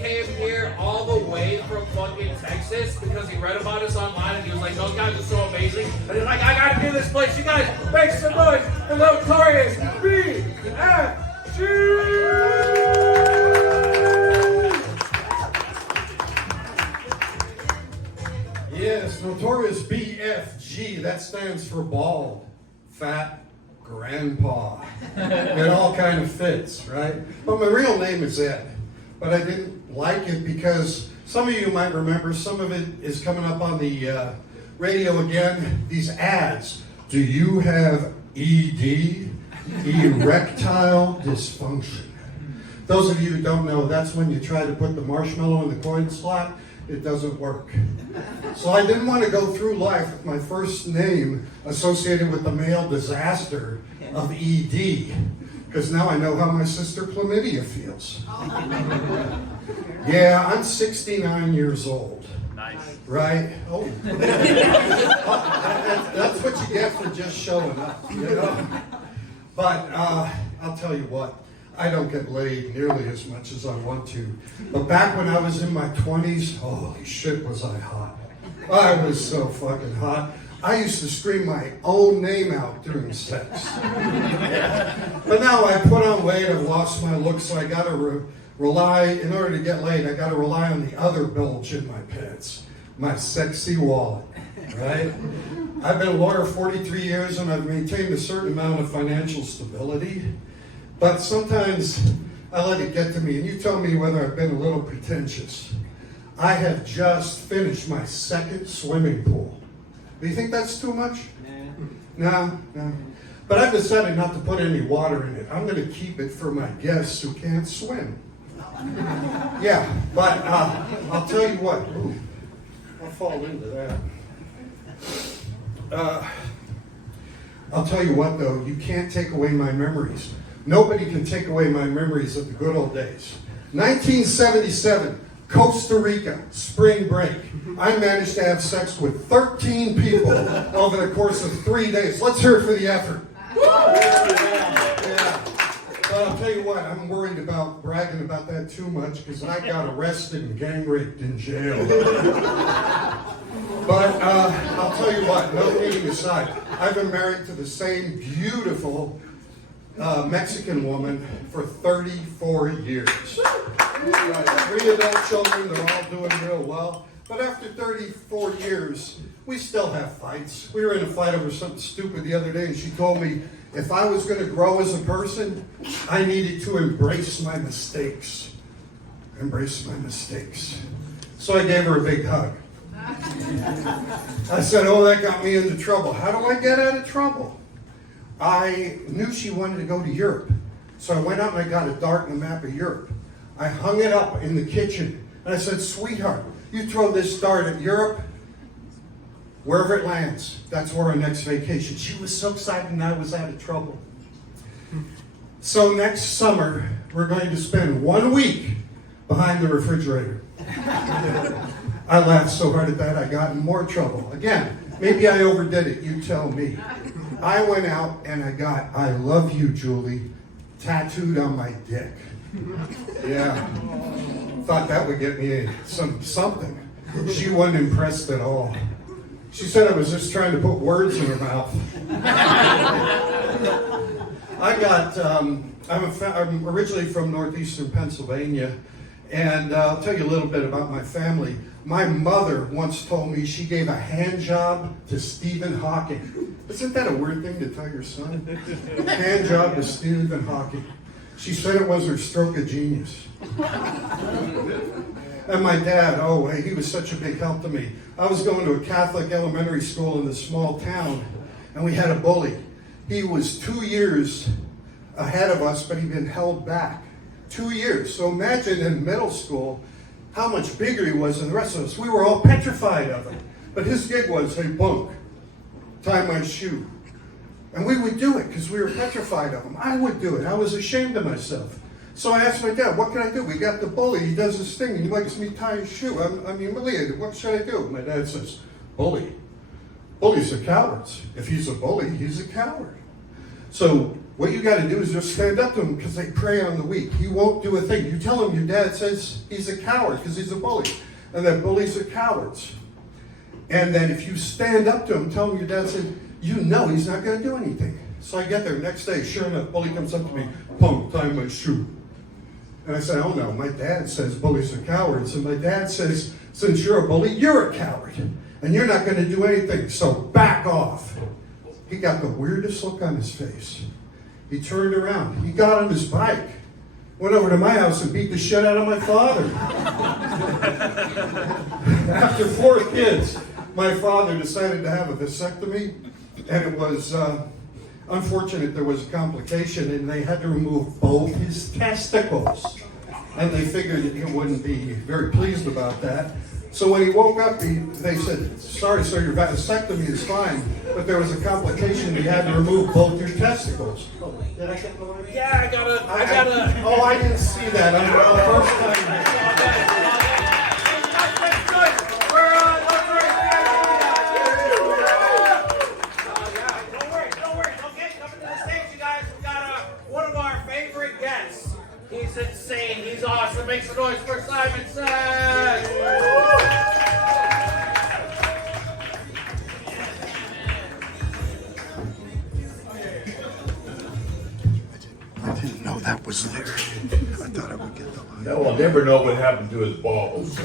came here all the way from fucking Texas because he read about us online and he was like, those guys are so amazing. And he's like, I gotta do this place. You guys make some noise for Notorious BFG! Yes, Notorious BFG. That stands for bald, fat, grandpa. It all kind of fits, right? But my real name is Ed. But I didn't like it because some of you might remember, some of it is coming up on the radio again. These ads. Do you have ED? Erectile dysfunction. Those of you who don't know, that's when you try to put the marshmallow in the coin slot. It doesn't work. So I didn't want to go through life with my first name associated with the male disaster of ED, because now I know how my sister Chlamydia feels. Yeah, I'm 69 years old. Nice. Right? Oh. That's what you get for just showing up, you know? But I'll tell you what. I don't get laid nearly as much as I want to. But back when I was in my 20s, holy shit was I hot. I was so fucking hot. I used to scream my own name out during sex. But now I put on weight, I've lost my look, so I gotta rely, in order to get laid, I gotta rely on the other bulge in my pants, my sexy wallet, right? I've been a lawyer 43 years and I've maintained a certain amount of financial stability. But sometimes I let it get to me, and you tell me whether I've been a little pretentious. I have just finished my second swimming pool. Do you think that's too much? No. But I've decided not to put any water in it. I'm going to keep it for my guests who can't swim. Yeah, but I'll tell you what. Ooh, I'll fall into that. I'll tell you what, though. You can't take away my memories. Nobody can take away my memories of the good old days. 1977, Costa Rica, spring break. I managed to have sex with 13 people over the course of 3 days. Let's hear it for the effort. Yeah. But I'll tell you what, I'm worried about bragging about that too much because I got arrested and gang raped in jail. But I'll tell you what, no kidding aside, I've been married to the same beautiful Mexican woman for 34 years. 3 adult children, they're all doing real well. But after 34 years, we still have fights. We were in a fight over something stupid the other day, and she told me if I was going to grow as a person, I needed to embrace my mistakes. Embrace my mistakes. So I gave her a big hug. I said, oh, that got me into trouble. How do I get out of trouble? I knew she wanted to go to Europe. So I went out and I got a dart and a map of Europe. I hung it up in the kitchen. And I said, sweetheart, you throw this dart at Europe, wherever it lands, that's where our next vacation. She was so excited and I was out of trouble. So next summer, we're going to spend 1 week behind the refrigerator. I laughed so hard at that, I got in more trouble. Again, maybe I overdid it, you tell me. I went out and I got, I love you, Julie, tattooed on my dick. Yeah. Thought that would get me something. She wasn't impressed at all. She said I was just trying to put words in her mouth. I'm originally from northeastern Pennsylvania, and I'll tell you a little bit about my family. My mother once told me she gave a hand job to Stephen Hawking. Isn't that a weird thing to tell your son? Hand job to Stephen Hawking. She said it was her stroke of genius. And my dad, oh, he was such a big help to me. I was going to a Catholic elementary school in this small town, and we had a bully. He was 2 years ahead of us, but he'd been held back. 2 years. So imagine in middle school how much bigger he was than the rest of us. We were all petrified of him. But his gig was, hey, bunk, tie my shoe. And we would do it because we were petrified of him. I would do it. I was ashamed of myself. So I asked my dad, what can I do? We got the bully. He does this thing. He makes me tie his shoe. I'm humiliated. What should I do? My dad says, bully. Bullies are cowards. If he's a bully, he's a coward. So What you got to do is just stand up to him because they prey on the weak. He won't do a thing. You tell him your dad says he's a coward because he's a bully, and that bullies are cowards. And then if you stand up to him, tell him your dad said, you know he's not going to do anything. So I get there next day, sure enough, bully comes up to me, punk, tie my shoe. And I say, oh no, my dad says bullies are cowards. And my dad says, since you're a bully, you're a coward. And you're not going to do anything, so back off. He got the weirdest look on his face. He turned around. He got on his bike, went over to my house and beat the shit out of my father. After 4 kids, my father decided to have a vasectomy, and it was unfortunate there was a complication, and they had to remove both his testicles. And they figured he wouldn't be very pleased about that. So when he woke up, they said, sorry, sir, your vasectomy is fine, but there was a complication. We had to remove both your testicles. Oh, did I get the line? Yeah, I gotta. Oh, I didn't see that. I'm the first time. That's good. We're don't worry. Okay, coming to the stage, you guys. We got one of our favorite guests. He's insane. He's awesome. Make some noise for Simon Says. I didn't know that was there. I thought I would get the line. No, we'll never know what happened to his balls.